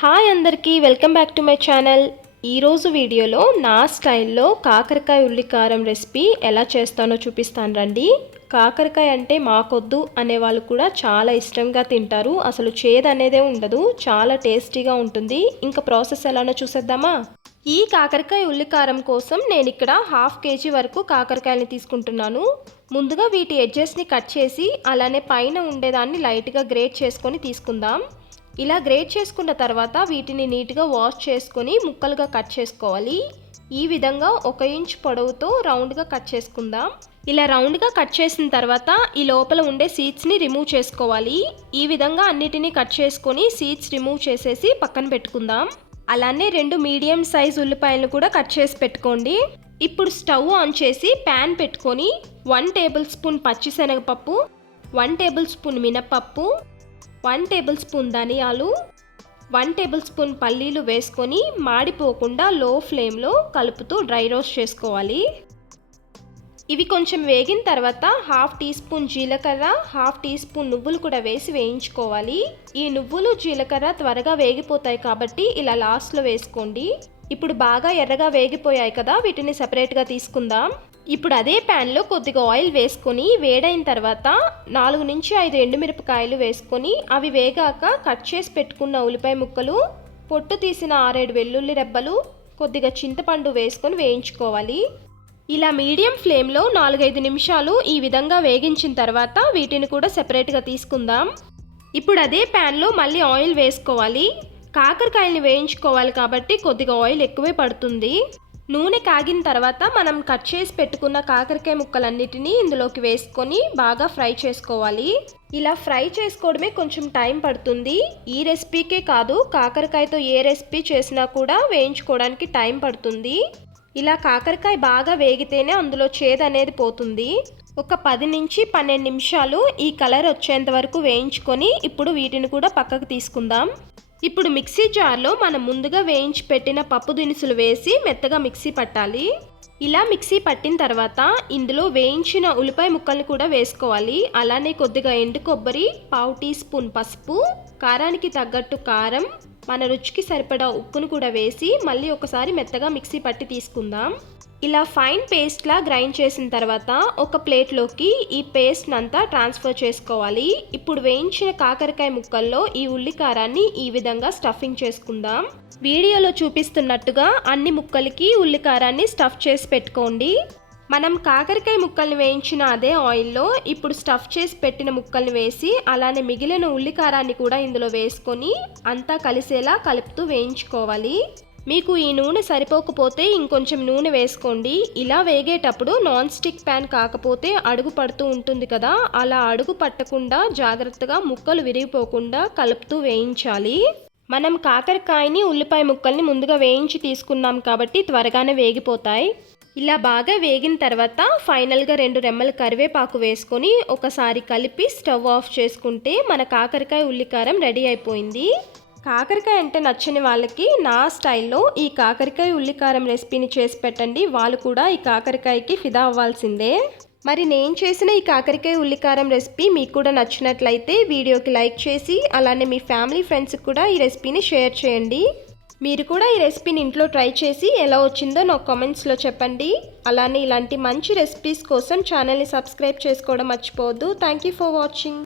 Hi అందరికీ welcome back to my channel. ఈరోజు వీడియోలో నా స్టైల్లో కాకరకాయ ఉల్లికారం రెసిపీ ఎలా చేస్తానో చూపిస్తాను రండి. కాకరకాయ అంటే మాకొద్దు అనే వాళ్ళు కూడా చాలా ఇష్టంగా తింటారు. అసలు చేదు అనేదే ఉండదు, చాలా టేస్టీగా ఉంటుంది. ఇంకా ప్రాసెస్ ఎలానో చూసేద్దామా. ఈ కాకరకాయ ఉల్లికారం కోసం నేను ఇక్కడ 1/2 kg వరకు కాకరకాయలని తీసుకుంటున్నాను. ముందుగా వీటి ఎడ్జెస్ని కట్ చేసి అలానే పైన ఉండేదాన్ని లైట్గా గ్రేట్ చేసుకొని తీసుకుందాం. ఇలా గ్రేట్ చేసుకున్న తర్వాత వీటిని నీట్గా వాష్ చేసుకొని ముక్కలుగా కట్ చేసుకోవాలి. ఈ విధంగా 1 ఇంచ్ పొడవుతో రౌండ్గా కట్ చేసుకుందాం. ఇలా రౌండ్గా కట్ చేసిన తర్వాత ఈ లోపల ఉండే సీడ్స్ని రిమూవ్ చేసుకోవాలి. ఈ విధంగా అన్నిటినీ కట్ చేసుకొని సీడ్స్ రిమూవ్ చేసేసి పక్కన పెట్టుకుందాం. అలానే 2 మీడియం సైజ్ ఉల్లిపాయలను కూడా కట్ చేసి పెట్టుకోండి. ఇప్పుడు స్టవ్ ఆన్ చేసి ప్యాన్ పెట్టుకొని 1 టేబుల్ స్పూన్ పచ్చిశనగపప్పు, 1 టేబుల్ స్పూన్ మినపప్పు, 1 టేబుల్ స్పూన్ ధనియాలు, 1 టేబుల్ స్పూన్ పల్లీలు వేసుకొని మాడిపోకుండా లో ఫ్లేమ్లో కలుపుతూ డ్రై రోస్ట్ చేసుకోవాలి. ఇవి కొంచెం వేగిన తర్వాత 1/2 టీ స్పూన్ జీలకర్ర, 1/2 టీ స్పూన్ నువ్వులు కూడా వేసి వేయించుకోవాలి. ఈ నువ్వులు జీలకర్ర త్వరగా వేగిపోతాయి కాబట్టి ఇలా లాస్ట్లో వేసుకోండి. ఇప్పుడు బాగా ఎర్రగా వేగిపోయాయి కదా, వీటిని సెపరేట్గా తీసుకుందాం. ఇప్పుడు అదే ప్యాన్లో కొద్దిగా ఆయిల్ వేసుకొని వేడైన తర్వాత 4 నుంచి 5 ఎండుమిరపకాయలు వేసుకొని అవి వేగాక కట్ చేసి పెట్టుకున్న ఉల్లిపాయ ముక్కలు, పొట్టు తీసిన 6-7 వెల్లుల్లి రెబ్బలు, కొద్దిగా చింతపండు వేసుకొని వేయించుకోవాలి. ఇలా మీడియం ఫ్లేమ్లో 4-5 నిమిషాలు ఈ విధంగా వేగించిన తర్వాత వీటిని కూడా సెపరేట్గా తీసుకుందాం. ఇప్పుడు అదే ప్యాన్లో మళ్ళీ ఆయిల్ వేసుకోవాలి. కాకరకాయని వేయించుకోవాలి కాబట్టి కొద్దిగా ఆయిల్ ఎక్కువే పడుతుంది. నూనె కాగిన తర్వాత మనం కట్ చేసి పెట్టుకున్న కాకరకాయ ముక్కలన్నిటినీ ఇందులోకి వేసుకొని బాగా ఫ్రై చేసుకోవాలి. ఇలా ఫ్రై చేసుకోవడమే కొంచెం టైం పడుతుంది. ఈ రెసిపీకే కాదు, కాకరకాయతో ఏ రెసిపీ చేసినా కూడా వేయించుకోవడానికి టైం పడుతుంది. ఇలా కాకరకాయ బాగా వేగితేనే అందులో చేదు అనేది పోతుంది. ఒక 10 నుంచి 12 నిమిషాలు ఈ కలర్ వచ్చేంత వరకు వేయించుకొని ఇప్పుడు వీటిని కూడా పక్కకు తీసుకుందాం. ఇప్పుడు మిక్సీ జార్లో మనం ముందుగా వేయించి పెట్టిన పప్పు దినుసులు వేసి మెత్తగా మిక్సీ పట్టాలి. ఇలా మిక్సీ పట్టిన తర్వాత ఇందులో వేయించిన ఉల్లిపాయ ముక్కల్ని కూడా వేసుకోవాలి. అలానే కొద్దిగా ఎండు కొబ్బరి, 1/2 టీ స్పూన్ పసుపు, కారానికి తగ్గట్టు కారం, మన రుచికి సరిపడా ఉప్పును కూడా వేసి మళ్ళీ ఒకసారి మెత్తగా మిక్సీ పట్టి తీసుకుందాం. ఇలా ఫైన్ పేస్ట్లా గ్రైండ్ చేసిన తర్వాత ఒక ప్లేట్లోకి ఈ పేస్ట్ అంతా ట్రాన్స్ఫర్ చేసుకోవాలి. ఇప్పుడు వేయించిన కాకరకాయ ముక్కల్లో ఈ ఉల్లికారాన్ని ఈ విధంగా స్టఫింగ్ చేసుకుందాం. వీడియోలో చూపిస్తున్నట్టుగా అన్ని ముక్కలకి ఉల్లికారాన్ని స్టఫ్ చేసి పెట్టుకోండి. మనం కాకరకాయ ముక్కల్ని వేయించిన అదే ఆయిల్లో ఇప్పుడు స్టఫ్ చేసి పెట్టిన ముక్కల్ని వేసి అలానే మిగిలిన ఉల్లికారాన్ని కూడా ఇందులో వేసుకొని అంతా కలిసేలా కలుపుతూ వేయించుకోవాలి. మీకు ఈ నూనె సరిపోకపోతే ఇంకొంచెం నూనె వేసుకోండి. ఇలా వేగేటప్పుడు నాన్ స్టిక్ ప్యాన్ కాకపోతే అడుగు పడుతూ ఉంటుంది కదా, అలా అడుగు పట్టకుండా జాగ్రత్తగా ముక్కలు విరిగిపోకుండా కలుపుతూ వేయించాలి. మనం కాకరకాయని ఉల్లిపాయ ముక్కల్ని ముందుగా వేయించి తీసుకున్నాం కాబట్టి త్వరగానే వేగిపోతాయి. ఇలా బాగా వేగిన తర్వాత ఫైనల్గా 2 రెమ్మల కరివేపాకు వేసుకొని ఒకసారి కలిపి స్టవ్ ఆఫ్ చేసుకుంటే మన కాకరకాయ ఉల్లికారం రెడీ అయిపోయింది. కాకరకాయ అంటే నచ్చని వాళ్ళకి నా స్టైల్లో ఈ కాకరకాయ ఉల్లికారం రెసిపీని చేసి పెట్టండి, వాళ్ళు కూడా ఈ కాకరకాయకి ఫిదా అవ్వాల్సిందే. మరి నేను చేసిన ఈ కాకరకాయ ఉల్లికారం రెసిపీ మీకు కూడా నచ్చినట్లయితే వీడియోకి లైక్ చేసి అలానే మీ ఫ్యామిలీ ఫ్రెండ్స్కి కూడా ఈ రెసిపీని షేర్ చేయండి. మీరు కూడా ఈ రెసిపీని ఇంట్లో ట్రై చేసి ఎలా వచ్చిందో నాకు కామెంట్స్లో చెప్పండి. అలానే ఇలాంటి మంచి రెసిపీస్ కోసం ఛానల్ని సబ్స్క్రైబ్ చేసుకోవడం మర్చిపోవద్దు. Thank you for watching.